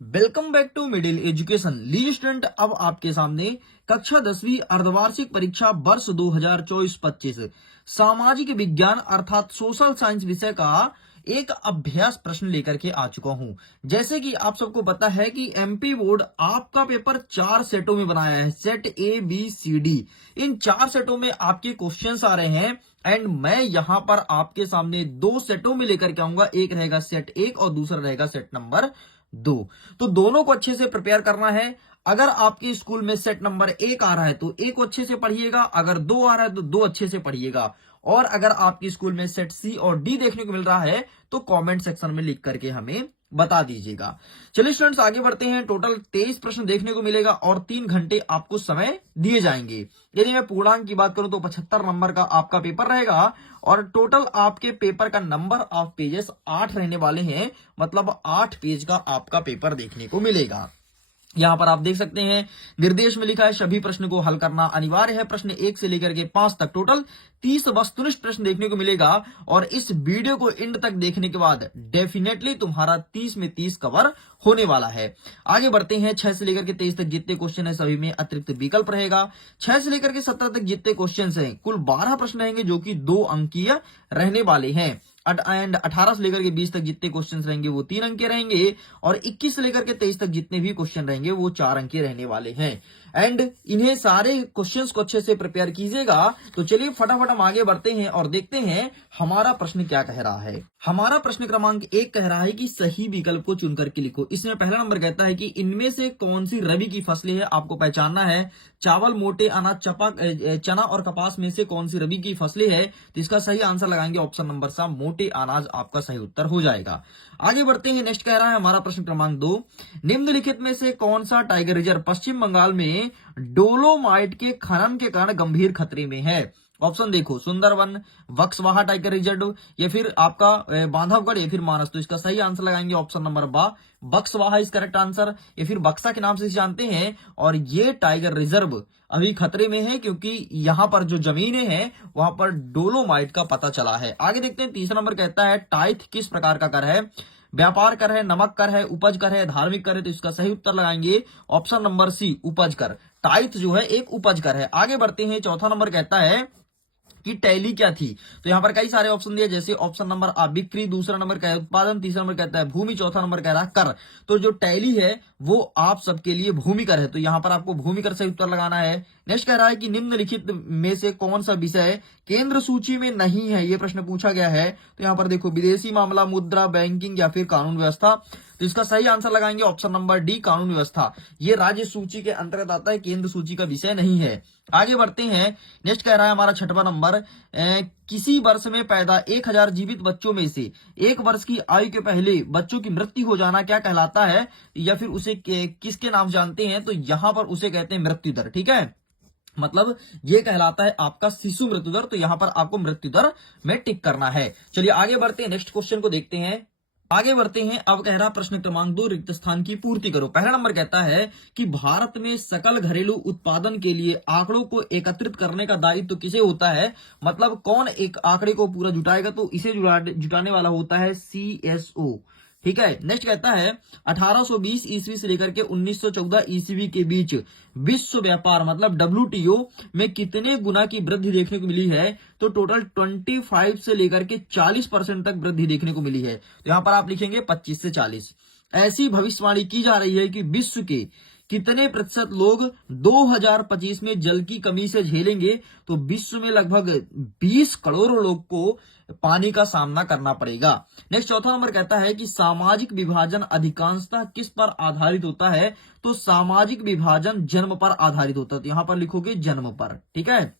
Welcome back to middle education. Lead student, अब आपके सामने कक्षा 10वीं अर्धवार्षिक परीक्षा वर्ष 2024-25 सामाजिक विज्ञान अर्थात सोशल साइंस विषय का एक अभ्यास प्रश्न लेकर के आ चुका हूं। जैसे कि आप सबको पता है कि एमपी बोर्ड आपका पेपर 4 सेटों में बनाया है, set A B C D. इन 4 सेटों में आपके क्वेश्चंस आ रहे हैं एंड मैं यहां पर आपके सामने 2 सेटों में लेकर के आऊंगा। एक रहेगा सेट 1 और दूसरा रहेगा सेट नंबर 2। तो दोनों को अच्छे से प्रिपेयर करना है। अगर आपके स्कूल में सेट नंबर 1 आ रहा है तो 1 को अच्छे से पढ़िएगा, अगर 2 आ रहा है तो 2 अच्छे से पढ़िएगा, और अगर आपके स्कूल में सेट सी और डी देखने को मिल रहा है तो कमेंट सेक्शन में लिख करके हमें बता दीजिएगा। चलिए स्टूडेंट्स, आगे बढ़ते हैं। टोटल 23 प्रश्न देखने को मिलेगा और 3 घंटे आपको समय दिए जाएंगे। यदि मैं पूर्णांक की बात करूं तो 75 नंबर का आपका पेपर रहेगा और टोटल आपके पेपर का नंबर ऑफ पेजेस 8 रहने वाले हैं, मतलब 8 पेज का आपका पेपर देखने को मिलेगा। यहां पर आप देख सकते हैं निर्देश में लिखा है सभी प्रश्न को हल करना अनिवार्य है। प्रश्न 1 से लेकर के 5 तक टोटल 30 वस्तुनिष्ठ प्रश्न देखने को मिलेगा और इस वीडियो को एंड तक देखने के बाद डेफिनेटली तुम्हारा 30 में 30 कवर होने वाला है। आगे बढ़ते हैं। 6 से लेकर के 23 तक जितने क्वेश्चन है सभी में अतिरिक्त विकल्प रहेगा। 6 से लेकर के 17 तक जितने क्वेश्चन हैं कुल 12 प्रश्न रहेंगे जो कि 2 अंकीय रहने वाले हैं। एंड 18 से लेकर के 20 तक जितने क्वेश्चन रहेंगे वो 3 अंक के रहेंगे और 21 से लेकर के 23 तक जितने भी क्वेश्चन रहेंगे वो 4 अंक के रहने वाले हैं। एंड इन्हें सारे क्वेश्चंस को अच्छे से प्रिपेयर कीजिएगा। तो चलिए फटाफट हम आगे बढ़ते हैं और देखते हैं हमारा प्रश्न क्या कह रहा है। हमारा प्रश्न क्रमांक 1 कह रहा है कि सही विकल्प को चुन करके लिखो। इसमें पहला नंबर कहता है कि इनमें से कौन सी रबी की फसलें है, आपको पहचानना है। चावल, मोटे अनाज, चना और कपास में से कौन सी रबी की फसलें है, तो इसका सही आंसर लगाएंगे ऑप्शन नंबर सा मोटे अनाज आपका सही उत्तर हो जाएगा। आगे बढ़ते हैं। नेक्स्ट कह रहा है हमारा प्रश्न क्रमांक 2, निम्नलिखित में से कौन सा टाइगर रिजर्व पश्चिम बंगाल में डोलोमाइट के खनन के कारण गंभीर खतरे में है। ऑप्शन देखो, सुंदरवन, बक्सवाहा टाइगर रिजर्व, या फिर आपका बांधवगढ़, या फिर मानस। तो इसका सही आंसर लगाएंगे ऑप्शन नंबर बा, बक्सवाहा इज करेक्ट आंसर, या फिर बक्सा के नाम से जानते हैं। और ये टाइगर रिजर्व अभी खतरे में है क्योंकि यहां पर जो जमीनें हैं वहां पर डोलोमाइट का पता चला है। आगे देखते हैं। तीसरा नंबर कहता है टाइथ किस प्रकार का कर है, व्यापार कर है, नमक कर है, उपज कर है, धार्मिक कर है। तो इसका सही उत्तर लगाएंगे ऑप्शन नंबर सी, उपज कर। टाइथ जो है एक उपज कर है। आगे बढ़ते हैं। चौथा नंबर कहता है कि टैली क्या थी, तो यहां पर कई सारे ऑप्शन दिए, जैसे ऑप्शन नंबर आ बिक्री, दूसरा नंबर क्या है उत्पादन, तीसरा नंबर कहता है भूमि, चौथा नंबर कह रहा है कर। तो जो टैली है वो आप सबके लिए भूमि कर है, तो यहां पर आपको भूमि कर सही उत्तर लगाना है। नेक्स्ट कह रहा है कि निम्नलिखित में से कौन सा विषय केंद्र सूची में नहीं है, ये प्रश्न पूछा गया है। तो यहां पर देखो विदेशी मामला, मुद्रा, बैंकिंग या फिर कानून व्यवस्था। तो इसका सही आंसर लगाएंगे ऑप्शन नंबर डी, कानून व्यवस्था। ये राज्य सूची के अंतर्गत आता है, केंद्र सूची का विषय नहीं है। आगे बढ़ते हैं। नेक्स्ट कह रहा है हमारा छठवां नंबर, किसी वर्ष में पैदा 1000 जीवित बच्चों में से 1 वर्ष की आयु के पहले बच्चों की मृत्यु हो जाना क्या कहलाता है, या फिर उसे किसके नाम जानते हैं, तो यहां पर उसे कहते हैं मृत्यु दर। ठीक है, मतलब ये कहलाता है आपका शिशु मृत्यु दर। तो यहां पर आपको मृत्यु दर में टिक करना है। चलिए आगे बढ़ते हैं, नेक्स्ट क्वेश्चन को देखते हैं। आगे बढ़ते हैं। अब कह रहा प्रश्न क्रमांक 2, रिक्त स्थान की पूर्ति करो। पहला नंबर कहता है कि भारत में सकल घरेलू उत्पादन के लिए आंकड़ों को एकत्रित करने का दायित्व तो किसे होता है, मतलब कौन एक आंकड़े को पूरा जुटाएगा, तो इसे जुटाने वाला होता है CSO। ठीक है। नेक्स्ट कहता है 1820 ईस्वी से लेकर के 1914 ईस्वी के बीच विश्व व्यापार मतलब WTO में कितने गुना की वृद्धि देखने को मिली है, तो टोटल 25 से लेकर के 40% तक वृद्धि देखने को मिली है। तो यहां पर आप लिखेंगे 25 से 40। ऐसी भविष्यवाणी की जा रही है कि विश्व के कितने प्रतिशत लोग 2025 में जल की कमी से झेलेंगे, तो विश्व में लगभग 20 करोड़ लोग को पानी का सामना करना पड़ेगा। नेक्स्ट चौथा नंबर कहता है कि सामाजिक विभाजन अधिकांशतः किस पर आधारित होता है, तो सामाजिक विभाजन जन्म पर आधारित होता है। तो यहां पर लिखोगे जन्म पर। ठीक है।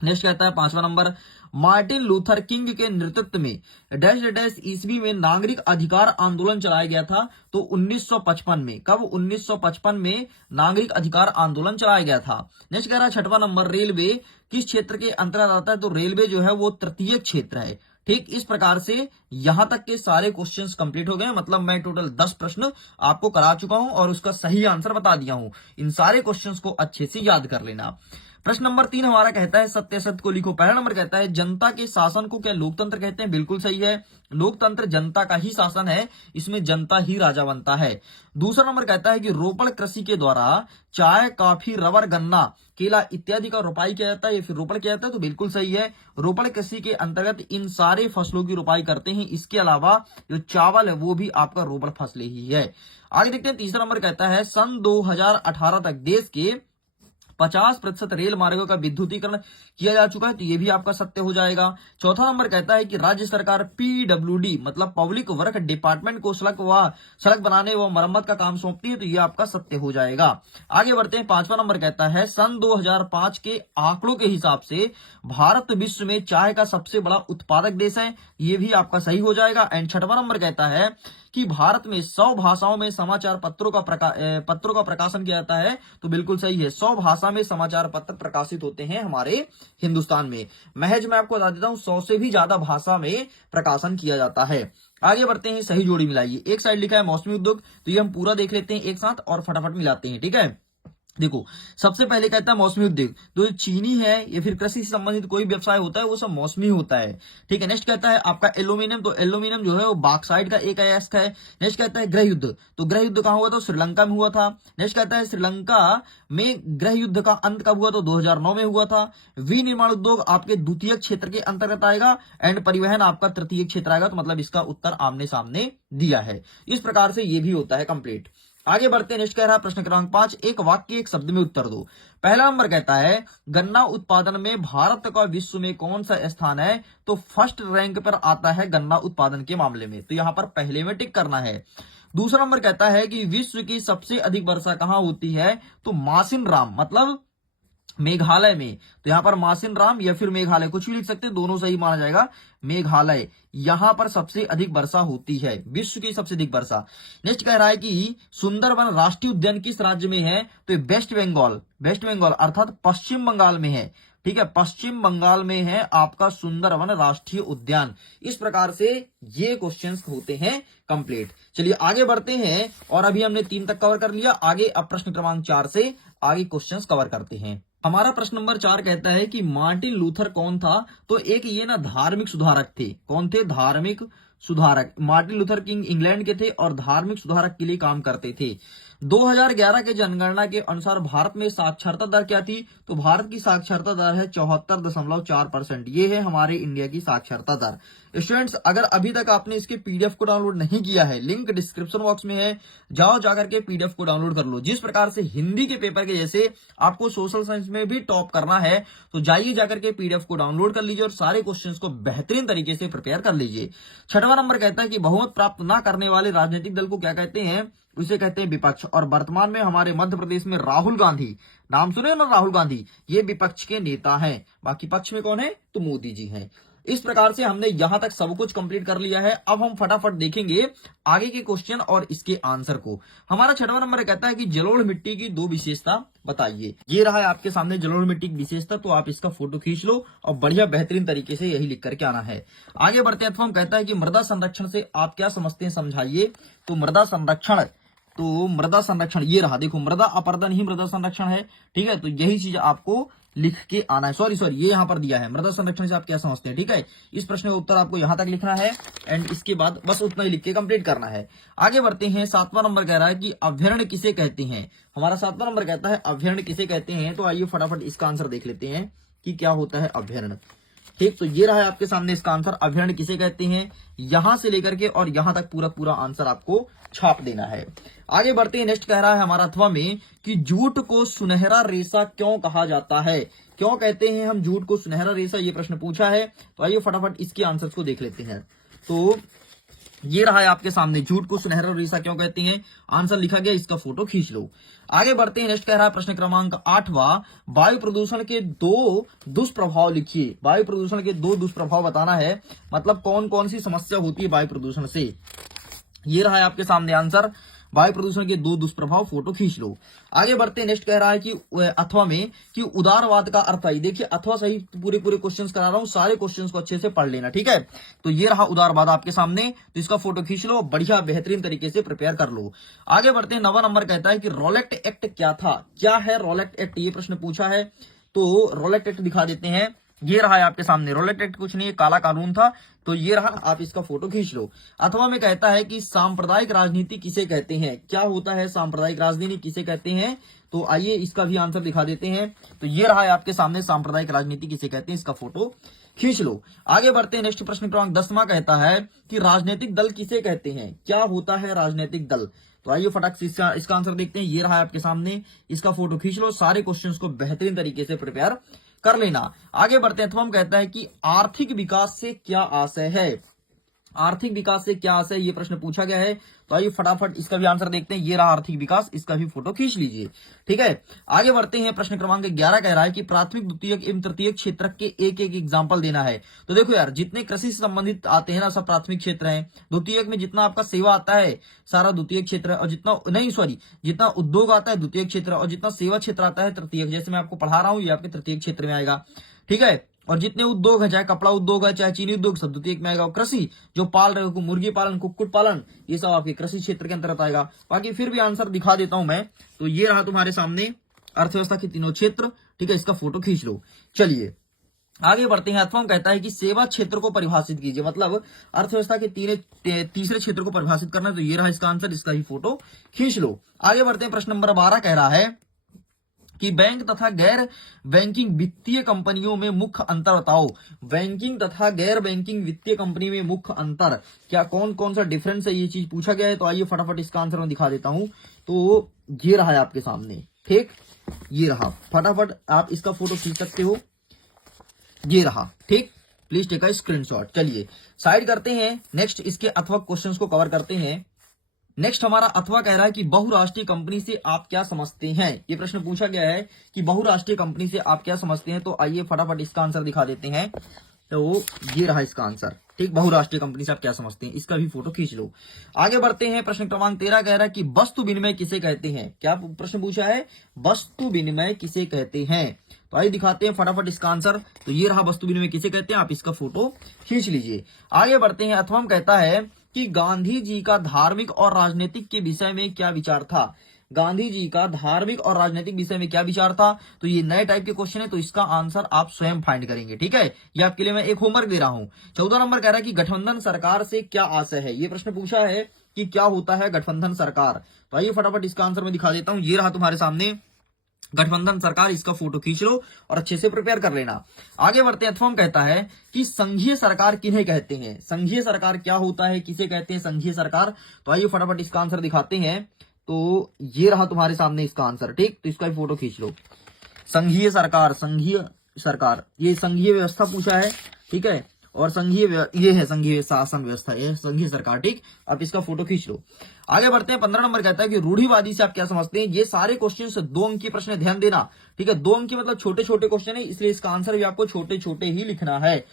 नेक्स्ट कहता है पांचवा नंबर, मार्टिन लूथर किंग के नेतृत्व में डैश डैश ईस्वी में नागरिक अधिकार आंदोलन चलाया गया था, तो 1955 में। कब? 1955 में नागरिक अधिकार आंदोलन चलाया गया था। नेक्स्ट कह रहा है छठवां नंबर, रेलवे किस क्षेत्र के अंतर्गत आता है, तो रेलवे जो है वो तृतीय क्षेत्र है। ठीक, इस प्रकार से यहां तक के सारे क्वेश्चंस कंप्लीट हो गए। मतलब मैं टोटल 10 प्रश्न आपको करा चुका हूं और उसका सही आंसर बता दिया हूं। इन सारे क्वेश्चंस को अच्छे से याद कर लेना। प्रश्न नंबर 3 हमारा कहता है सत्य असत्य को लिखो। पहला नंबर कहता है जनता के शासन को क्या लोकतंत्र कहते हैं? बिल्कुल सही है, लोकतंत्र जनता का ही शासन है, इसमें जनता ही राजा बनता है। दूसरा नंबर कहता है कि रोपण कृषि के द्वारा चाय, कॉफी, रबर, गन्ना, केला इत्यादि का रोपाई किया जाता है या फिर रोपण किया जाता है, तो बिल्कुल सही है, रोपण कृषि के अंतर्गत इन सारे फसलों की रोपाई करते हैं। इसके अलावा जो चावल है वो भी आपका रोपण फसलें ही है। आगे देखते हैं, तीसरा नंबर कहता है सन 2018 तक देश के 50% रेल मार्गों का विद्युतीकरण किया जा चुका है, तो ये भी आपका सत्य हो जाएगा। चौथा नंबर कहता है कि राज्य सरकार पीडब्ल्यूडी मतलब पब्लिक वर्क डिपार्टमेंट को सड़क बनाने व मरम्मत का काम सौंपती है, तो ये आपका सत्य हो जाएगा। आगे बढ़ते हैं, पांचवा नंबर कहता है सन 2005 के आंकड़ों के हिसाब से भारत विश्व में चाय का सबसे बड़ा उत्पादक देश है, ये भी आपका सही हो जाएगा। एंड छठवां नंबर कहता है कि भारत में 100 भाषाओं में समाचार पत्रों का प्रकाशन किया जाता है, तो बिल्कुल सही है, 100 भाषा में समाचार पत्र प्रकाशित होते हैं हमारे हिंदुस्तान में। महज मैं आपको बता देता हूं 100 से भी ज्यादा भाषा में प्रकाशन किया जाता है। आगे बढ़ते हैं, सही जोड़ी मिलाइए। एक साइड लिखा है मौसमी उद्योग, तो ये हम पूरा देख लेते हैं एक साथ और फटाफट मिलाते हैं, ठीक है। देखो, सबसे पहले कहता है मौसमी उद्योग, तो चीनी है या फिर कृषि से संबंधित कोई व्यवसाय होता है वो सब मौसमी होता है, ठीक है। नेक्स्ट कहता है आपका एल्यूमिनियम, तो एल्यूमिनियम जो है वो बॉक्साइट का एक अयस्क है। नेक्स्ट कहता है गृह युद्ध, तो गृह युद्ध कहां हुआ था? श्रीलंका में हुआ था। नेक्स्ट कहता है श्रीलंका में गृह युद्ध का अंत कब हुआ? तो 2009 में हुआ था। विनिर्माण उद्योग आपके द्वितीय क्षेत्र के अंतर्गत आएगा एंड परिवहन आपका तृतीय क्षेत्र आएगा, तो मतलब इसका उत्तर आमने सामने दिया है। इस प्रकार से ये भी होता है कंप्लीट। आगे बढ़ते हैं, नेक्स्ट कह रहा है प्रश्न क्रमांक 5, एक वाक्य एक शब्द में उत्तर दो। पहला नंबर कहता है गन्ना उत्पादन में भारत का विश्व में कौन सा स्थान है? तो फर्स्ट रैंक पर आता है गन्ना उत्पादन के मामले में, तो यहां पर पहले में टिक करना है। दूसरा नंबर कहता है कि विश्व की सबसे अधिक वर्षा कहां होती है? तो मासिन राम मतलब मेघालय में, तो यहां पर मासिन राम या फिर मेघालय कुछ भी लिख सकते हैं, दोनों सही माना जाएगा। मेघालय यहां पर सबसे अधिक वर्षा होती है, विश्व की सबसे अधिक वर्षा। नेक्स्ट कह रहा है कि सुंदरवन राष्ट्रीय उद्यान किस राज्य में है? तो वेस्ट बंगाल अर्थात पश्चिम बंगाल में है, ठीक है, पश्चिम बंगाल में है आपका सुंदरवन राष्ट्रीय उद्यान। इस प्रकार से ये क्वेश्चंस होते हैं कंप्लीट। चलिए आगे बढ़ते हैं, और अभी हमने 3 तक कवर कर लिया। आगे अब प्रश्न क्रमांक 4 से आगे क्वेश्चंस कवर करते हैं। हमारा प्रश्न नंबर 4 कहता है कि मार्टिन लूथर कौन था? तो एक ये ना धार्मिक सुधारक थे। कौन थे? धार्मिक सुधारक। मार्टिन लूथर किंग इंग्लैंड के थे और धार्मिक सुधारक के लिए काम करते थे। 2011 के जनगणना के अनुसार भारत में साक्षरता दर क्या थी? तो भारत की साक्षरता दर है 74.4%। ये है हमारे इंडिया की साक्षरता दर। स्टूडेंट्स, अगर अभी तक आपने इसके पीडीएफ को डाउनलोड नहीं किया है, लिंक डिस्क्रिप्शन बॉक्स में है, जाओ जाकर के पीडीएफ को डाउनलोड कर लो। जिस प्रकार से हिंदी के पेपर के जैसे आपको सोशल साइंस में भी टॉप करना है, तो जाइए जाकर के पीडीएफ को डाउनलोड कर लीजिए और सारे क्वेश्चंस को बेहतरीन तरीके से प्रिपेयर कर लीजिए। छठवां नंबर कहता है कि बहुमत प्राप्त न करने वाले राजनीतिक दल को क्या कहते हैं? उसे कहते हैं विपक्ष। और वर्तमान में हमारे मध्य प्रदेश में राहुल गांधी, नाम सुने ना, राहुल गांधी, ये विपक्ष के नेता हैं। बाकी पक्ष में कौन है? तो मोदी जी हैं। इस प्रकार से हमने यहां तक सब कुछ कंप्लीट कर लिया है। अब हम फटाफट देखेंगे आगे के क्वेश्चन और इसके आंसर को। हमारा छठवां नंबर कहता है कि जलोढ़ मिट्टी की 2 विशेषता बताइए। ये रहा है आपके सामने जलोढ़ मिट्टी की विशेषता, तो आप इसका फोटो खींच लो और बढ़िया बेहतरीन तरीके से यही लिख करके आना है। आगे बढ़ते हैं, हम कहता है कि मृदा संरक्षण से आप क्या समझते हैं, समझाइए। तो मृदा संरक्षण ये रहा, देखो मृदा अपरदन ही मृदा संरक्षण है, ठीक है। तो यही चीज आपको लिख के आना है। सॉरी ये यहां पर दिया है, मृदा संरक्षण से आप क्या समझते हैं, ठीक है। इस प्रश्न का उत्तर आपको यहां तक लिखना है एंड इसके बाद बस उतना ही लिख के कंप्लीट करना है। आगे बढ़ते हैं, 7वां नंबर कह रहा है कि अभ्यारण्य किसे कहते हैं। हमारा 7वां नंबर कहता है अभ्यारण्य किसे कहते हैं। तो आइए फटाफट इसका आंसर देख लेते हैं कि क्या होता है अभ्यारण्य। ठीक, तो ये रहा है आपके सामने इसका आंसर, अभ्यारण्य किसे कहते हैं। यहां से लेकर के और यहां तक पूरा आंसर आपको छाप देना है। आगे बढ़ते हैं, नेक्स्ट कह रहा है हमारा 8वां में कि जूट को सुनहरा रेशा क्यों कहा जाता है। क्यों कहते हैं हम जूट को सुनहरा रेशा, ये प्रश्न पूछा है। तो आइए फटाफट इसके आंसर्स को देख लेते हैं। तो ये रहा है आपके सामने, जूट को सुनहरा रेशा क्यों कहते हैं, आंसर लिखा गया, इसका फोटो खींच लो। आगे बढ़ते हैं, नेक्स्ट कह रहा है प्रश्न क्रमांक 8वां, वायु प्रदूषण के 2 दुष्प्रभाव लिखिए। वायु प्रदूषण के 2 दुष्प्रभाव बताना है, मतलब कौन कौन सी समस्या होती है वायु प्रदूषण से। ये रहा है आपके सामने आंसर, वायु प्रदूषण के 2 दुष्प्रभाव, फोटो खींच लो। आगे बढ़ते हैं, नेक्स्ट कह रहा है कि अथवा में कि उदारवाद का अर्थ है। देखिए अथवा सही पूरे क्वेश्चंस करा रहा हूं, सारे क्वेश्चंस को अच्छे से पढ़ लेना, ठीक है। तो ये रहा उदारवाद आपके सामने, तो इसका फोटो खींच लो, बढ़िया बेहतरीन तरीके से प्रिपेयर कर लो। आगे बढ़ते हैं, 9वां नंबर कहता है कि रॉलेट एक्ट क्या था। क्या है रॉलेट एक्ट, ये प्रश्न पूछा है। तो रोलेट एक्ट दिखा देते हैं। ये रहा है आपके सामने रोलेट एक्ट, कुछ नहीं, काला कानून था। तो ये रहा, आप इसका फोटो खींच लो। अथवा में कहता है कि सांप्रदायिक राजनीति किसे कहते हैं। क्या होता है सांप्रदायिक राजनीति, किसे कहते हैं? तो आइए इसका भी आंसर दिखा देते हैं। तो ये रहा है आपके सामने सांप्रदायिक राजनीति किसे कहते हैं, इसका फोटो खींच लो। आगे बढ़ते हैं। नेक्स्ट प्रश्न क्रमांक 10वां कहता है कि राजनीतिक दल किसे कहते हैं। क्या होता है राजनीतिक दल? तो आइए फटाक से इसका आंसर देखते हैं। ये रहा है आपके सामने, इसका फोटो खींच लो। सारे क्वेश्चंस को बेहतरीन तरीके से प्रिपेयर कर लेना। आगे बढ़ते हैं। तो हम कहता है कि आर्थिक विकास से क्या आशय है। आर्थिक विकास से क्या आशय, ये प्रश्न पूछा गया है। तो आइए फटाफट इसका भी आंसर देखते हैं। ये रहा आर्थिक विकास, इसका भी फोटो खींच लीजिए। ठीक है, आगे बढ़ते हैं। प्रश्न क्रमांक 11 कह रहा है कि प्राथमिक, द्वितीयक एवं तृतीयक क्षेत्र के एक एक एग्जाम्पल देना है। तो देखो यार, जितने कृषि से संबंधित आते हैं ना, सब प्राथमिक क्षेत्र हैं। द्वितीयक में जितना आपका सेवा आता है सारा द्वितीय क्षेत्र, और जितना उद्योग आता है द्वितीय क्षेत्र, और जितना सेवा क्षेत्र आता है तृतीयक। जैसे मैं आपको पढ़ा रहा हूं, ये आपके तृतीय क्षेत्र में आएगा। ठीक है, और जितने उद्योग है, चाहे कपड़ा उद्योग है, चाहे चीनी उद्योग, सब द्वितीय में आएगा। और कृषि जो पाल रहे हो, मुर्गी पालन, कुक्कुट पालन, ये सब आपके कृषि क्षेत्र के अंतर्गत आएगा। बाकी फिर भी आंसर दिखा देता हूं मैं। तो ये रहा तुम्हारे सामने अर्थव्यवस्था के तीनों क्षेत्र। ठीक है, इसका फोटो खींच लो। चलिए आगे बढ़ते हैं। अथवा कहता है कि सेवा क्षेत्र को परिभाषित कीजिए, मतलब अर्थव्यवस्था के तीसरे क्षेत्र को परिभाषित करना है। तो ये रहा इसका आंसर, इसका ही फोटो खींच लो। आगे बढ़ते हैं। प्रश्न नंबर 12 कह रहा है कि बैंक तथा गैर बैंकिंग वित्तीय कंपनियों में मुख्य अंतर बताओ। बैंकिंग तथा गैर बैंकिंग वित्तीय कंपनी में मुख्य अंतर क्या, कौन कौन सा डिफरेंस है, ये चीज पूछा गया है। तो आइए फटाफट इसका आंसर मैं दिखा देता हूं। तो ये रहा है आपके सामने। ठीक, ये रहा, फटाफट आप इसका फोटो खींच सकते हो। ये रहा। ठीक, प्लीज टेक अ स्क्रीनशॉट। चलिए साइड करते हैं। नेक्स्ट इसके अथवा क्वेश्चंस को कवर करते हैं। नेक्स्ट हमारा अथवा कह रहा है कि बहुराष्ट्रीय कंपनी से आप क्या समझते हैं। ये प्रश्न पूछा गया है कि बहुराष्ट्रीय कंपनी से आप क्या समझते हैं। तो आइए फटाफट इसका आंसर दिखा देते हैं। तो ये रहा इसका आंसर। ठीक, बहुराष्ट्रीय कंपनी से आप क्या समझते हैं, इसका भी फोटो खींच लो। आगे बढ़ते हैं। प्रश्न क्रमांक 13 कह रहा है कि वस्तु विनिमय किसे कहते हैं। क्या प्रश्न पूछा है, वस्तु विनिमय किसे कहते हैं। तो आइए दिखाते हैं फटाफट इसका आंसर। तो ये रहा वस्तु विनिमय किसे कहते हैं, आप इसका फोटो खींच लीजिए। आगे बढ़ते हैं। अथवा कहता है कि गांधी जी का धार्मिक और राजनीतिक के विषय में क्या विचार था। गांधी जी का धार्मिक और राजनीतिक विषय में क्या विचार था। तो ये नए टाइप के क्वेश्चन है, तो इसका आंसर आप स्वयं फाइंड करेंगे। ठीक है, ये आपके लिए मैं एक होमवर्क दे रहा हूं। 14 नंबर कह रहा है कि गठबंधन सरकार से क्या आशय है। ये प्रश्न पूछा है कि क्या होता है गठबंधन सरकार। तो आइए फटाफट इसका आंसर मैं दिखा देता हूं। ये रहा तुम्हारे सामने गठबंधन सरकार, इसका फोटो खींच लो और अच्छे से प्रिपेयर कर लेना। आगे बढ़ते हैं। अथवा कहता है कि संघीय सरकार किन्हें कहते हैं। संघीय सरकार क्या होता है, किसे कहते हैं संघीय सरकार। तो आइए फटाफट इसका आंसर दिखाते हैं। तो ये रहा तुम्हारे सामने इसका आंसर। ठीक, तो इसका भी फोटो खींच लो। संघीय सरकार, संघीय सरकार, ये संघीय व्यवस्था पूछा है। ठीक है, और ये है संघीय शासन व्यवस्था, ये संघीय सरकार। ठीक, आप इसका फोटो खींच लो। आगे बढ़ते हैं। 15 नंबर कहता है कि रूढ़िवादी से आप क्या समझते हैं। ये सारे क्वेश्चन से 2 अंक के प्रश्न, ध्यान देना। ठीक है, 2 अंक के मतलब छोटे छोटे क्वेश्चन है, इसलिए इसका आंसर भी आपको छोटे छोटे ही लिखना है।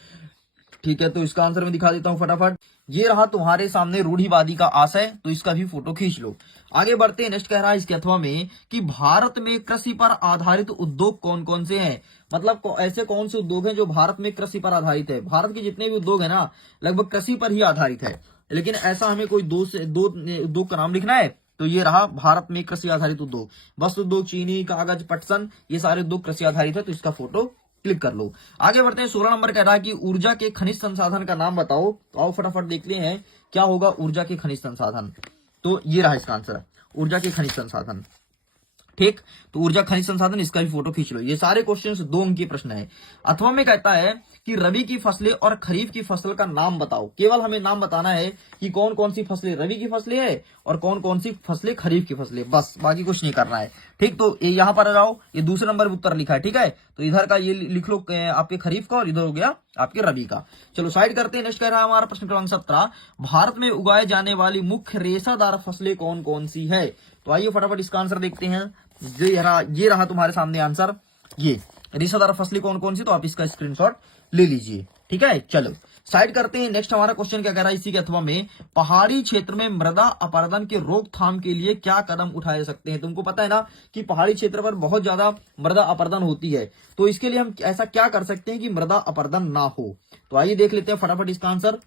ठीक है, तो इसका आंसर मैं दिखा देता हूं फटाफट। ये रहा तुम्हारे सामने रूढ़िवादी का आशय, तो इसका भी फोटो खींच लो। आगे बढ़ते हैं। नेक्स्ट कह रहा है इसके अथवा में कि भारत में कृषि पर आधारित उद्योग कौन कौन से हैं। मतलब ऐसे कौन से उद्योग हैं जो भारत में कृषि पर आधारित है। भारत के जितने भी उद्योग है ना, लगभग कृषि पर ही आधारित है। लेकिन ऐसा हमें कोई दो उद्योग का नाम लिखना है। तो ये रहा भारत में कृषि आधारित उद्योग, वस्त्र उद्योग, चीनी, कागज, पटसन, ये सारे उद्योग कृषि आधारित है। तो इसका फोटो क्लिक कर लो। आगे बढ़ते हैं। 16 नंबर कह रहा है कि ऊर्जा के खनिज संसाधन का नाम बताओ। तो आओ फटाफट देखते हैं क्या होगा ऊर्जा के खनिज संसाधन। तो ये रहा इसका आंसर, ऊर्जा के खनिज संसाधन। ठीक, तो ऊर्जा खनिज संसाधन, इसका भी फोटो खींच लो। ये सारे क्वेश्चन 2 अंक के प्रश्न है। अथवा में कहता है कि रबी की फसलें और खरीफ की फसल का नाम बताओ। केवल हमें नाम बताना है कि कौन कौन सी फसलें रबी की फसलें है और कौन कौन सी फसलें खरीफ की फसलें, बस, बाकी कुछ नहीं करना है। ठीक, तो ये यहां पर आ जाओ, ये दूसरे नंबर पर उत्तर लिखा है। ठीक है, तो इधर का ये लिख लो आपके खरीफ का, और इधर हो गया आपके रबी का। चलो साइड करते हैं। नेक्स्ट कह रहा है हमारा प्रश्न क्रमांक 17, भारत में उगाए जाने वाली मुख्य रेशादार फसलें कौन कौन सी है। तो आइए फटाफट इसका आंसर देखते हैं। ये रहा तुम्हारे सामने आंसर, ये रेशादार फसलें कौन कौन सी। तो आप इसका स्क्रीनशॉट ले लीजिए। ठीक है, चलो साइड करते हैं। नेक्स्ट हमारा क्वेश्चन क्या कह रहा है इसी के अथवा में, पहाड़ी क्षेत्र में मृदा अपरदन के रोकथाम के लिए क्या कदम उठाए जा सकते हैं। तुमको पता है ना कि पहाड़ी क्षेत्र पर बहुत ज्यादा मृदा अपरदन होती है, तो इसके लिए हम ऐसा क्या कर सकते हैं कि मृदा अपरदन ना हो। तो आइए देख लेते हैं फटाफट इसका आंसर।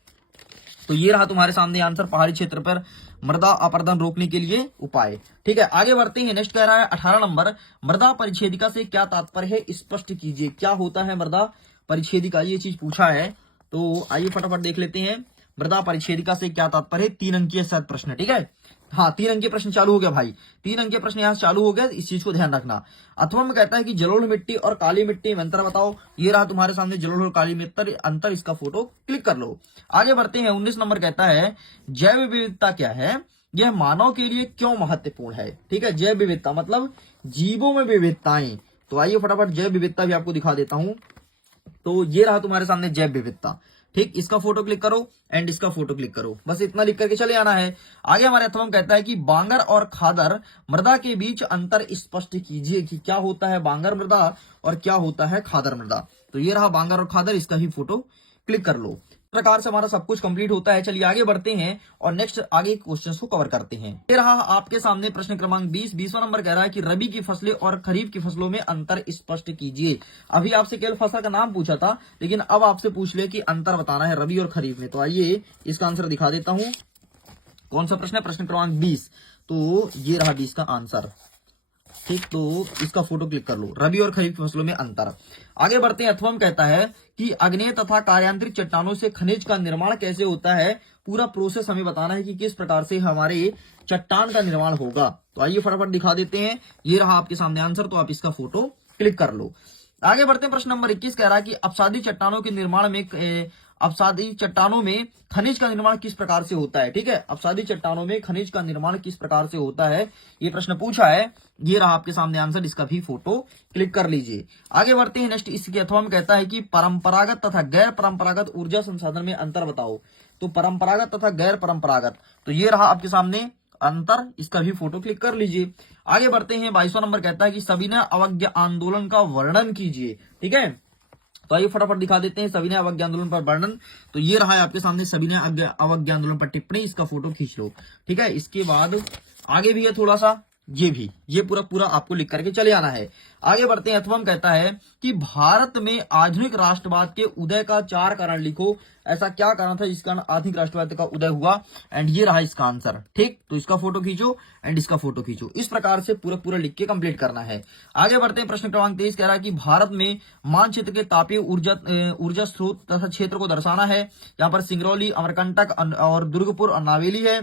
तो ये रहा तुम्हारे सामने आंसर, पहाड़ी क्षेत्र पर मृदा अपरदन रोकने के लिए उपाय। ठीक है, आगे बढ़ते हैं। नेक्स्ट कह रहा है 18 नंबर, मृदा परिच्छेदिका से क्या तात्पर्य है, स्पष्ट कीजिए। क्या होता है मृदा परिच्छेदिका, ये चीज पूछा है, तो आइए फटाफट देख लेते हैं। मृदा परिच्छेदिका से क्या तात्पर्य है, 3 अंकीय शायद प्रश्न। ठीक है, हाँ 3 अंकीय प्रश्न चालू हो गया भाई, 3 अंकीय प्रश्न यहाँ से चालू हो गया, इस चीज को ध्यान रखना। अथवा में कहता है कि जलोढ़ मिट्टी और काली मिट्टी में अंतर बताओ। ये रहा तुम्हारे सामने जलोढ़ और काली मिट्टी अंतर, इसका फोटो क्लिक कर लो। आगे बढ़ते हैं। 19 नंबर कहता है जैव विविधता क्या है, यह मानव के लिए क्यों महत्वपूर्ण है। ठीक है, जैव विविधता मतलब जीवों में विविधताएं। तो आइए फटाफट जैव विविधता भी आपको दिखा देता हूं। तो ये रहा तुम्हारे सामने जैव विविधता। ठीक, इसका फोटो क्लिक करो एंड इसका फोटो क्लिक करो, बस इतना लिख करके चले आना है। आगे हमारे अथवा कहता है कि बांगर और खादर मृदा के बीच अंतर स्पष्ट कीजिए, कि क्या होता है बांगर मृदा और क्या होता है खादर मृदा। तो ये रहा बांगर और खादर, इसका भी फोटो क्लिक कर लो। इस प्रकार से हमारा सब कुछ कंप्लीट होता है। चलिए आगे बढ़ते हैं और नेक्स्ट आगे क्वेश्चंस को कवर करते हैं। ये रहा आपके सामने प्रश्न क्रमांक 20वां नंबर कह रहा है कि रबी की फसलें और खरीफ की फसलों में अंतर स्पष्ट कीजिए। अभी आपसे केवल फसल का नाम पूछा था, लेकिन अब आपसे पूछ ले कि अंतर बताना है रबी और खरीफ में। तो आइए इसका आंसर दिखा देता हूं। कौन सा प्रश्न है, प्रश्न क्रमांक 20। तो ये रहा 20 का आंसर। ठीक, तो इसका फोटो क्लिक कर लो, रबी और खरीफ की फसलों में अंतर। आगे बढ़ते हैं। अथवा कहता है कि अग्नेय तथा कार्यांतरिक चट्टानों से खनिज का निर्माण कैसे होता है, पूरा प्रोसेस हमें बताना है कि किस प्रकार से हमारे चट्टान का निर्माण होगा। तो आइए फटाफट दिखा देते हैं। ये रहा आपके सामने आंसर, तो आप इसका फोटो क्लिक कर लो। आगे बढ़ते हैं। प्रश्न नंबर 21 कह रहा है कि अपसादी चट्टानों के निर्माण में अपसादी चट्टानों में खनिज का निर्माण किस प्रकार से होता है। ठीक है, अपसादी चट्टानों में खनिज का निर्माण किस प्रकार से होता है, ये प्रश्न पूछा है। ये रहा आपके सामने आंसर, इसका भी फोटो क्लिक कर लीजिए। आगे बढ़ते हैं। नेक्स्ट इसके अथवा में कहता है कि परंपरागत तथा गैर परंपरागत ऊर्जा संसाधन में अंतर बताओ। तो परंपरागत तथा गैर परंपरागत, तो ये रहा आपके सामने अंतर, इसका भी फोटो क्लिक कर लीजिए। आगे बढ़ते हैं। 22वां नंबर कहता है कि सविनय अवज्ञा आंदोलन का वर्णन कीजिए। ठीक है, तो आइए फटाफट दिखा देते हैं सविनय अवज्ञा आंदोलन पर वर्णन। तो ये रहा है आपके सामने सविनय अवज्ञा आंदोलन पर टिप्पणी, इसका फोटो खींच लो। ठीक है, इसके बाद आगे भी है थोड़ा सा, ये पूरा आपको लिख करके चले आना है। आगे बढ़ते हैं। अथवा कहता है कि भारत में आधुनिक राष्ट्रवाद के उदय का 4 कारण लिखो। ऐसा क्या कारण था जिस कारण आधुनिक राष्ट्रवाद का उदय हुआ, एंड ये रहा इसका आंसर। ठीक, तो इसका फोटो खींचो एंड इसका फोटो खींचो, इस प्रकार से पूरा लिख के कंप्लीट करना है। आगे बढ़ते हैं। प्रश्न क्रमांक 23 कह रहा है कि भारत में मानचित्र के तापीय ऊर्जा स्रोत तथा क्षेत्र को दर्शाना है। यहाँ पर सिंगरौली, अमरकंटक और दुर्गपुर और नावेली है।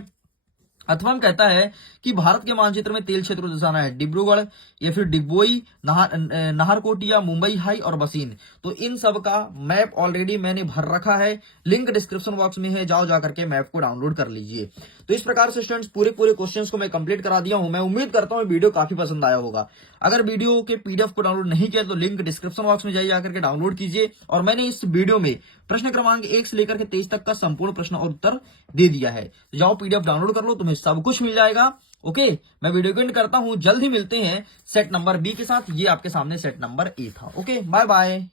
अथवा कहता है कि भारत के मानचित्र में तेल क्षेत्र को दर्शाना है, डिब्रूगढ़ या फिर डिगबोई, नाहरकोटिया, मुंबई हाई और बसीन। तो इन सब का मैप ऑलरेडी मैंने भर रखा है, लिंक डिस्क्रिप्शन बॉक्स में है, जाओ जाकर के मैप को डाउनलोड कर लीजिए। तो इस प्रकार से स्टूडेंट्स पूरे क्वेश्चंस को मैं कंप्लीट करा दिया हूं। मैं उम्मीद करता हूं वीडियो काफी पसंद आया होगा। अगर वीडियो के पीडीएफ को डाउनलोड नहीं किया तो लिंक डिस्क्रिप्शन बॉक्स में जाइए, जाकर के डाउनलोड कीजिए। और मैंने इस वीडियो में प्रश्न क्रमांक 1 से लेकर के 23 तक का संपूर्ण प्रश्न और उत्तर दे दिया है। तो जाओ पीडीएफ डाउनलोड कर लो, तुम्हें सब कुछ मिल जाएगा। ओके, मैं वीडियो को एंड करता हूं, जल्द ही मिलते हैं सेट नंबर बी के साथ। ये आपके सामने सेट नंबर ए था। Okay, bye bye.